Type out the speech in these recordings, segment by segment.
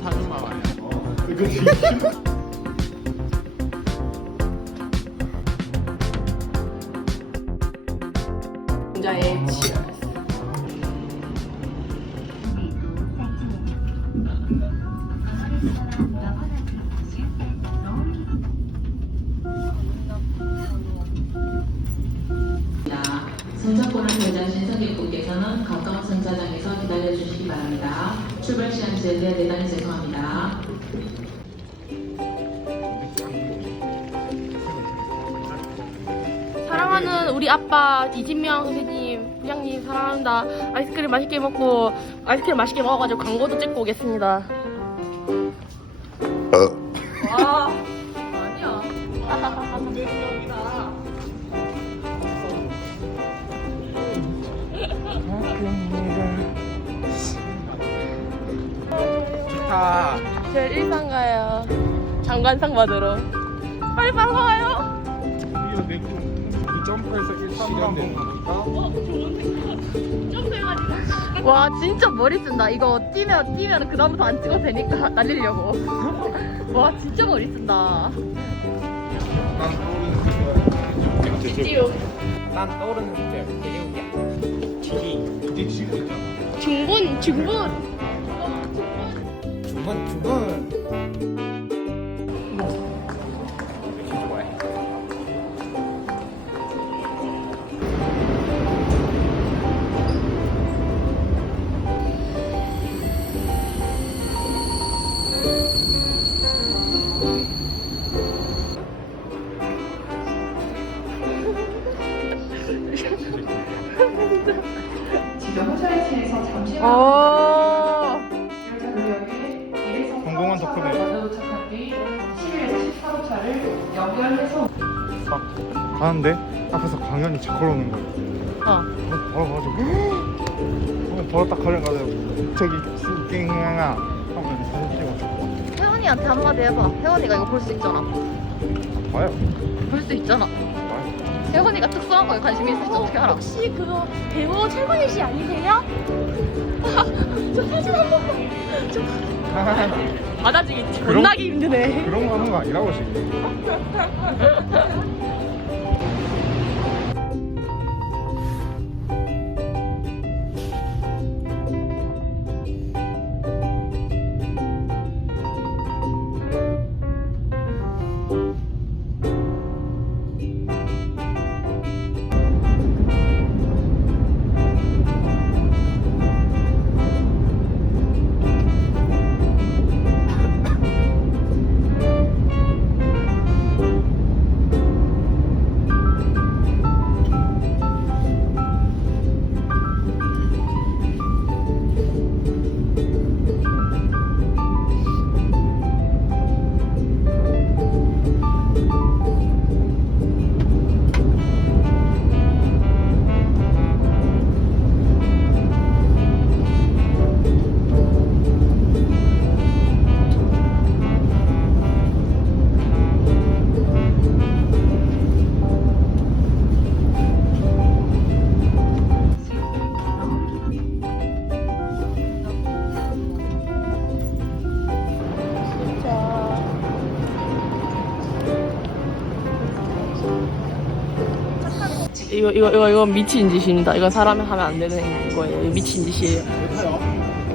타는 말 아니야. 승차권을 결제하신 승객분께서는 가까운 승차장에서 기다려 주시기 바랍니다. 출발 시간 제외 대단히 죄송합니다. 사랑하는 우리 아빠 이진명 선생님, 부장님 사랑합니다. 아이스크림 맛있게 먹고 아이스크림 맛있게 먹어가지고 광고도 찍고 오겠습니다. 와, 좋다. 저 일산 가요. 장관상 받으러. 빨리 빨리 가요. 이 점프해서. 와 진짜 머리 쓴다. 이거 뛰면 뛰면 그 다음부터 안 찍어도 되니까 날리려고. 와 진짜 머리 쓴다. 난 떠오르는 숫자. 찌찌요. 난 떠오르는 숫자 대륙이야. 네 있잖아. 중분 중분. 주문 주 가는데 앞에서 광현이 차 걸어오는 거야. 어. 어, 바로 가지고 어, 바로 딱 걸려가지고 저기 깽ꯉ아 하면 사진 찍어. 혜원이한테 한마디 해봐. 혜원이가 이거 볼 수 있잖아. 봐요. 볼 수 있잖아. 봐요. 혜원이가 특수한 거에 관심이 있을지 어떻게 알아? 혹시 그거 배우 최건희 씨 아니세요? 저 사진 한 번만. 받아주기 그럼- 존나기 힘드네. 그런 거 하는 거 아니라고 지금. 이거 이거 이거 이건 미친 짓입니다. 이건 사람이 하면 안 되는 거예요. 이거 미친 짓이에요.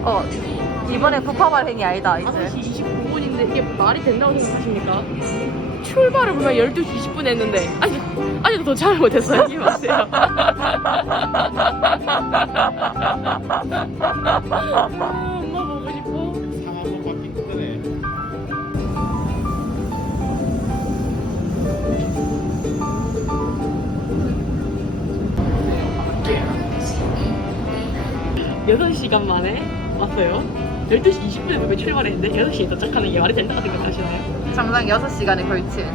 어 이번에 부파발 행위 아니다 이제. 5시 25분인데 이게 말이 된다고 생각하십니까? 출발을 분명 12시 20분 했는데 아직 아직도 도착을 못했어요. 하지 마세요. 아, 6시간 만에 왔어요. 12시 20분에 몸에 뭐 출발했는데 6시에 도착하는 게 말이 된다고 생각하시나요? 정상 6시간에 걸친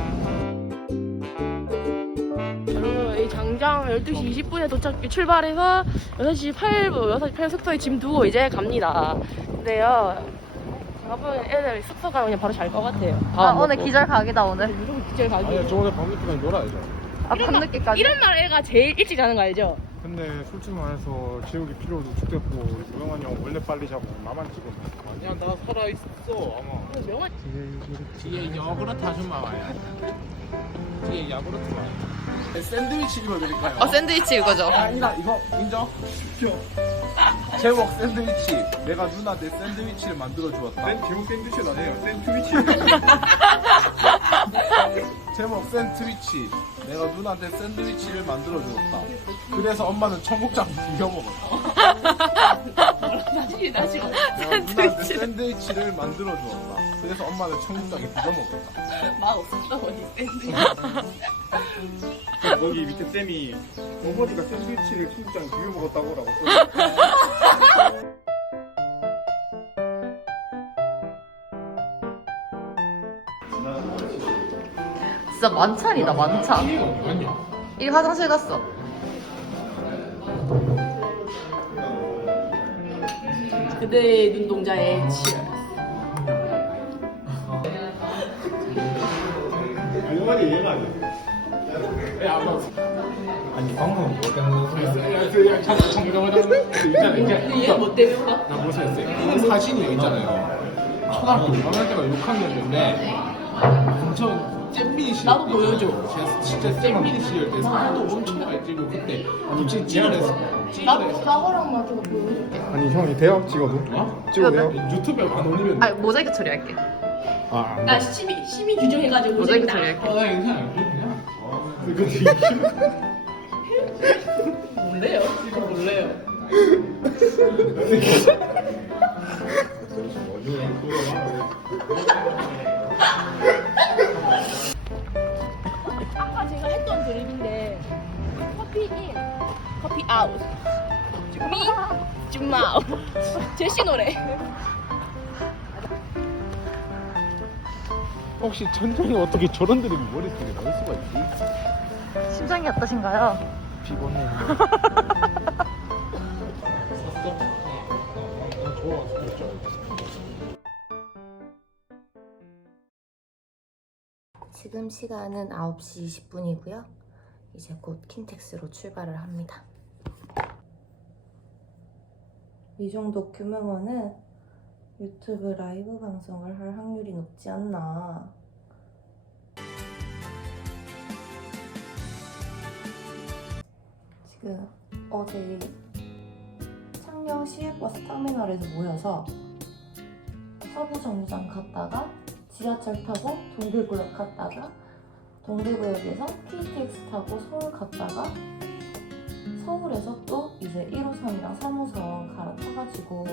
여러분 이 장장 12시 20분에 도착 출발해서 6시 8분 6시 8분 숙소에 짐 두고 이제 갑니다. 근데요. 여러분 애들 숙소 가면 그냥 바로 잘 것 같아요. 아, 오늘 기절 각이다 오늘. 무조건 기절 각이. 아니, 저 오늘 밤늦게까지 놀아야죠. 아, 밤늦게까지. 이런 날 애가 제일 일찍 자는 거 알죠? 근데 솔직히 말해서 지옥이 필요도 죽겠고 유영환이 형 원래 빨리 자고 나만 지금 아니야 나 살아있어 아마. 명언 뒤에 야구르트 아줌마 와요 뒤에 야구르트 와요 샌드위치 입어드릴까요? 어 샌드위치 이거죠? 아니다 이거 인정? 제목 샌드위치. 내가 누나한테 샌드위치를 만들어 주었다. 제목 샌드위치 아니에요. 샌드위치. 제목 샌드위치. 내가 누나한테 샌드위치를 만들어 주었다. 그래서 엄마는 청국장 비벼 먹었다. 다시 내가 누나한테 샌드위치를. 만들어 주었다. 그래서 엄마는 청국장에 비벼 먹었다. 맛 없었다 보니 거기 밑에 쌤이 어머니가 샌드위치를 청국장 비벼 먹었다고 라고. 써 진짜 만찬이다 만찬 이 화장실 갔어 그대의 눈동자에 치열 아니 방금 뭐 때문에 근데 얘뭐 때문에 가? 나 보셨어요? 그 사진이 있잖아요 초등학교 6학년 때가 6학년인데 엄청 잼민이 시절 나도 보여줘. 제가 진짜 잼민이 시절 때 사진도 엄청 많이 찍고 그때 나도 찌그레서 나거랑 나도 보여줄게 아니 형이 돼요? 찍어도? 어? 찍어도 돼요? 유튜브에 안 올리면 아 모자이크 처리할게 아, 안나 심의 심의 규정해가지고 모자이크 모자이크 처리할게 어, 나 괜찮아요 그냥 몰래요? 이거 몰래요 커피 인 커피 아웃 미 줌아웃 제시 노래 혹시 천장이 어떻게 저런 드립이 머릿속에 나올 수가 있지? 심장이 어떠신가요? 피곤해 샀어? 어, 좋아 진짜 지금 시간은 9시 20분이고요. 이제 곧 킨텍스로 출발을 합니다. 이 정도 규모면은 유튜브 라이브 방송을 할 확률이 높지 않나. 지금 어제 창녕 시외버스 터미널에서 모여서 서부 정류장 갔다가 지하철 타고 동대구역 갔다가 동대구역에서 KTX 타고 서울 갔다가 서울에서 또 이제 1호선이랑 3호선 갈아타가지고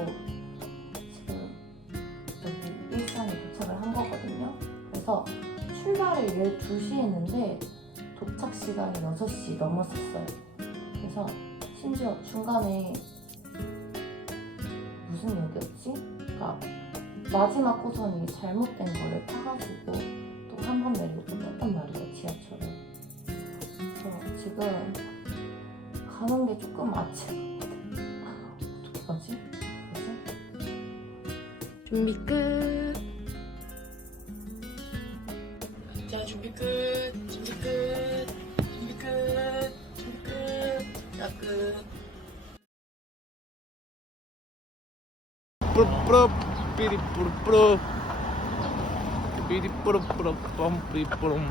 지금 여기 일산에 도착을 한 거거든요. 그래서 출발을 12시에 했는데 도착 시간이 6시 넘었었어요. 그래서 심지어 중간에 무슨 역이었지? 그러니까 마지막 호선이 잘못된 거를 타가지고 또 한 번 내리고 또 탔단 말이에요 지하철을 그래서 지금 가는 게 조금 아찔하거든 어떻게 가지? 뭐지? 준비 끝. 자, 준비 끝. 준비 끝. 준비 끝. 준비 끝. 자, 끝. 뿌르뿌르 삐리 뿌르뿌르 삐리 뿌르뿌르 뻔 삐리 뿌름.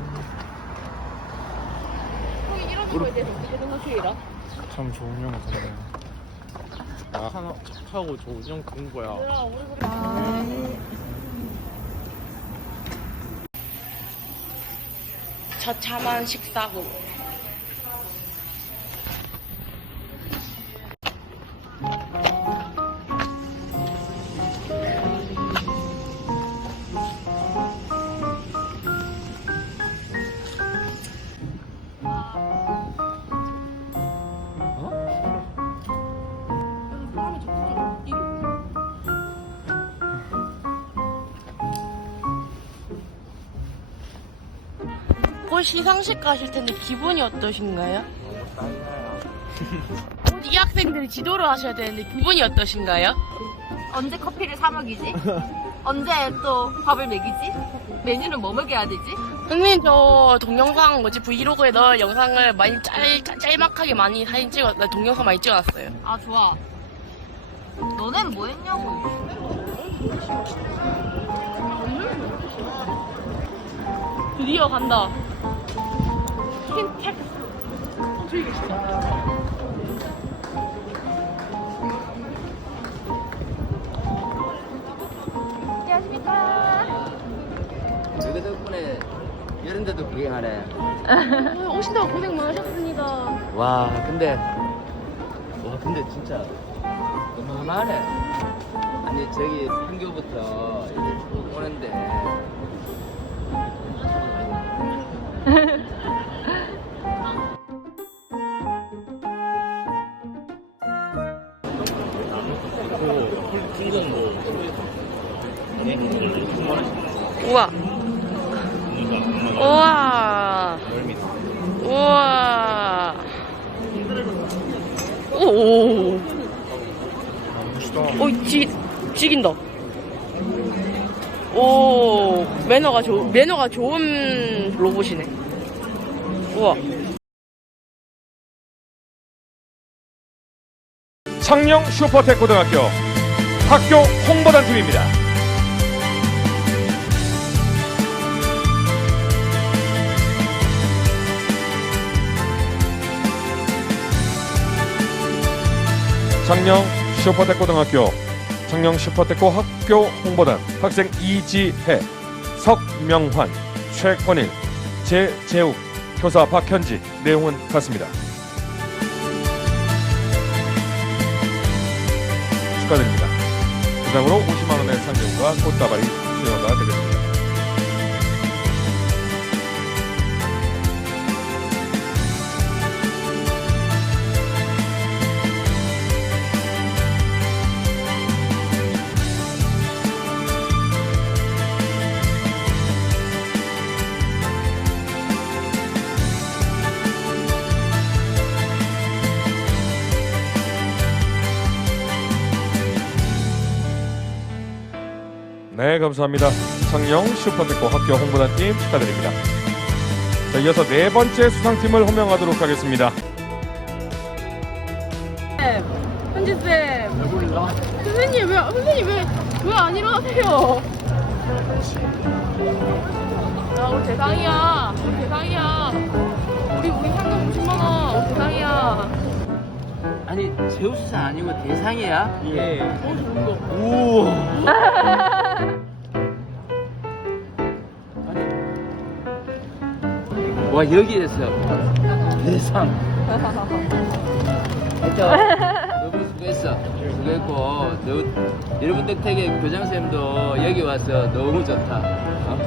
형이 이런 거에 대해서 어떻게 생각해요? 참 좋은 나 하나 차 타고 저 운영 간 거야. 저차만 식사고. 곧 시상식 가실 텐데 기분이 어떠신가요? 곧 이 학생들이 지도를 하셔야 되는데 기분이 어떠신가요? 언제 커피를 사 먹이지? 언제 또 밥을 먹이지? 메뉴는 뭐 먹여야 되지? 선생님 저 동영상 뭐지 브이로그에 넣을 영상을 많이 짤, 짤 짤막하게 많이 사진 찍어 나 동영상 많이 찍어놨어요. 아 좋아. 너넨 뭐 했냐고. 드디어 간다. 킨텍. 저기 계시다. 너희 덕분에 이런 데도 구경하네. 아, 오시다가 고생 많으셨습니다. 와, 근데 와, 근데 진짜 너무 하네. 아니 저기 판교부터 이렇게 쭉 오는데 우와. 우와. 우와. 오. 오, 지, 지긴다. 오, 매너가 좋, 매너가 좋은 로봇이네. 우와. 창녕 슈퍼텍 고등학교 학교 홍보단 팀입니다. 창녕 슈퍼텍 고등학교 창녕 슈퍼테코 학교 홍보단 학생 이지혜 석명환 최권일 제재욱 교사 박현지 내용은 같습니다. 축하드립니다. 부상으로 50만 원의 상금과 꽃다발이 수여가 되겠습니다. 네, 감사합니다. 창녕 슈퍼테코 학교 홍보단팀 축하드립니다. 자, 이어서 네 번째 수상팀을 호명하도록 하겠습니다. 현지 쌤. 선생님, 왜, 선생님, 왜, 왜 안 일어나세요? 야, 우리 대상이야. 우리 대상이야. 우리, 우리 상금 50만 원. 우리 대상이야. 아니 제우스상 아니고 대상이야? 예. 너 와 여기에서 대상. 하여튼 너무 수고했어. 수고했고 너, 여러분 덕택에 교장선생님도 여기 와서 너무 좋다. 어?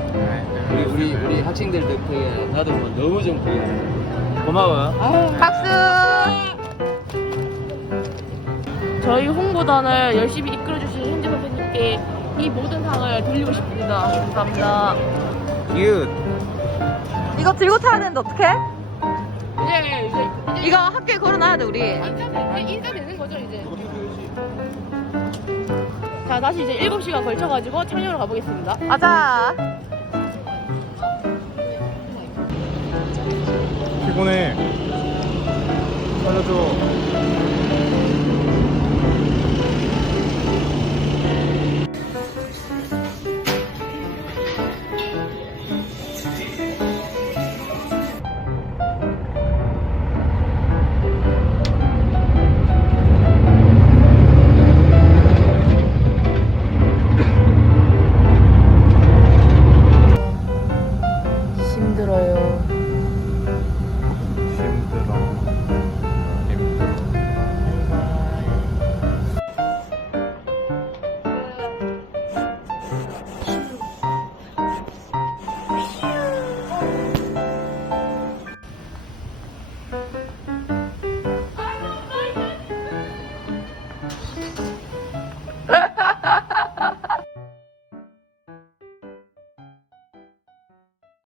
우리 우리 우리 학생들 덕택에 나도 뭐 너무 좀. 고마워. 박수. 저희 홍보단을 열심히 이끌어주신 현지 선생님께 이 모든 상을 돌리고 싶습니다. 감사합니다. 큐. 이거 들고 타야 되는데 어떡해? 이제, 이제, 이제 이거 학교에 걸어놔야 돼 우리. 인사, 인사 되는 거죠, 이제? 자, 다시 이제 7 시간 걸쳐가지고 창녕으로 가보겠습니다. 가자. 피곤해. 살려줘.